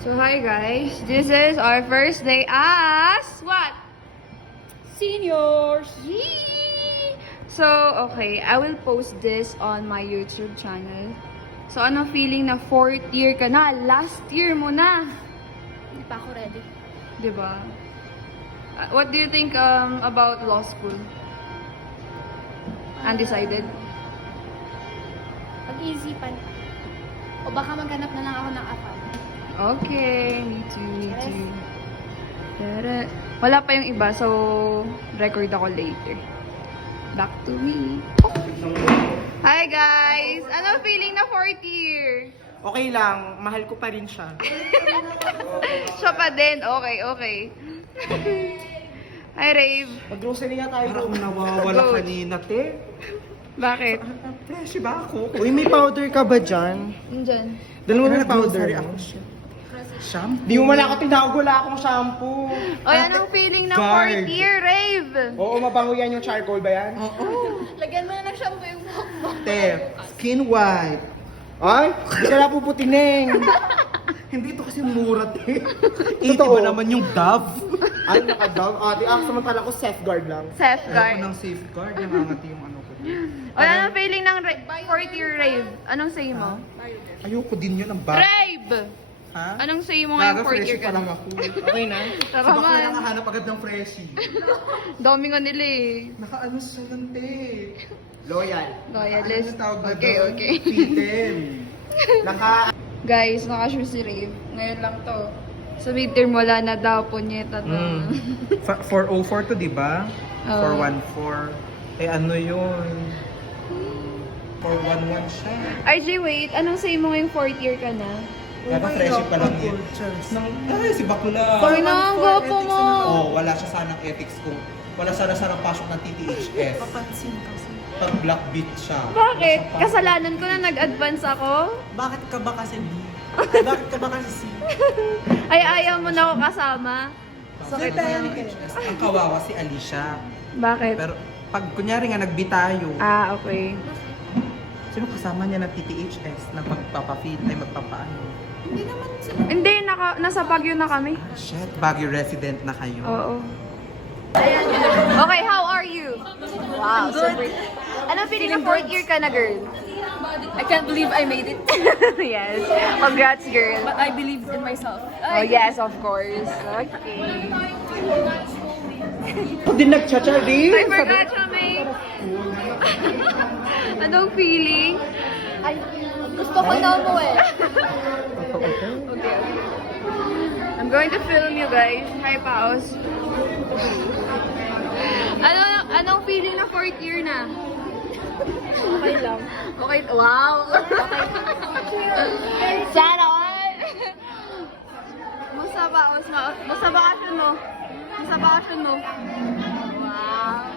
So hi guys, this is our first day as what? Seniors! Yee! So okay, I will post this on my YouTube channel. So ano feeling na 4th year ka na? Last year mo na. Hindi pa ako ready. 'Di ba? What do you think about law school? Undecided? Pag-iisipan. O baka maghanap na lang ako ng afam. Okay, me too. Pero, wala pa yung iba, so record ako later. Back to me. Hi guys! Ano feeling na 4th year? Okay lang, mahal ko pa rin siya. Siya pa din. Okay. Hi Rave. Mag-grocery nga tayo. Parang nawawala Go. kanina, te. Bakit? Fresh ba ako? Uy, may powder ka ba dyan? Nandyan. Dalawa na powder ako. mo. Shampoo? Di mo man ako tinawag, wala akong shampoo. Oy, anong feeling na Guard. 4th year, Rave? Oo, mabango yan yung charcoal ba yan? Oo. Lagyan mo na ng shampoo yung buhok mo. Te, skin white. Ay, hindi ka na puputineng. Hindi to kasi mura, te. Totoo ba naman yung Dove? Ay, naka-Dove. Ate, samantala ko safeguard lang. Safeguard. ng safeguard, nangangati yung ano ko. Oy, anong feeling ng 4th year, Rave? Anong say mo? Ayoko din yun ang bag. Rave! Ha? Anong say mo ngayong 4th year ka pa lang na? ako. Okay na? Tara Sa bako man. nakahanap agad ng freshie. Dami nga nila eh. Nakaano siya ng te. Loyal. Loyalist. Ano yung tawag na Okay, doon? okay. Fitten. Naka... Guys, nakashoe si Rave. Ngayon lang to. Sa midterm wala na daw, punyeta to. 404 to, di ba? Oo. 414. Eh ano yun? 411 siya. RJ, wait. Anong say mo ngayong 4th year ka na? Kaya freshie pa lang yun. Ay, si Bakula. Ay, na, ang gwapo mo. Oh, wala siya sanang ethics ko. Wala sana sanang pasok ng TTHS. Papansin kasi. Pag black beat siya. Bakit? Kasalanan ko na nag-advance ako? Bakit ka ba kasi B? Ay, bakit ka ba kasi C? Ay, ayaw mo na ako kasama? Sakit na yan. TTHS. Ang kawawa si Alicia. Bakit? Pero pag kunyari nga nagbi tayo, Ah, okay. sino kasama niya ng TTHS na magpapafeed ay magpapaano? Hindi, nasa Baguio na kami. Shit, Baguio resident na kayo. Oo. Okay, how are you? Wow, good. Anong feeling na 4th year ka na, girl? I can't believe I made it. Yes. Congrats, girl. But I believe in myself. Oh, yes, of course. Okay. Ako din nag-cha-cha rin. I forgot siya, may... Anong feeling? Ay, gusto ko na mo eh. Okay. I'm going to film you guys. Hi, Paus. Anong feeling na 4th year na? Okay lang. Okay, wow! Sana all! Musta bakasyon mo? Musta bakasyon mo? Wow!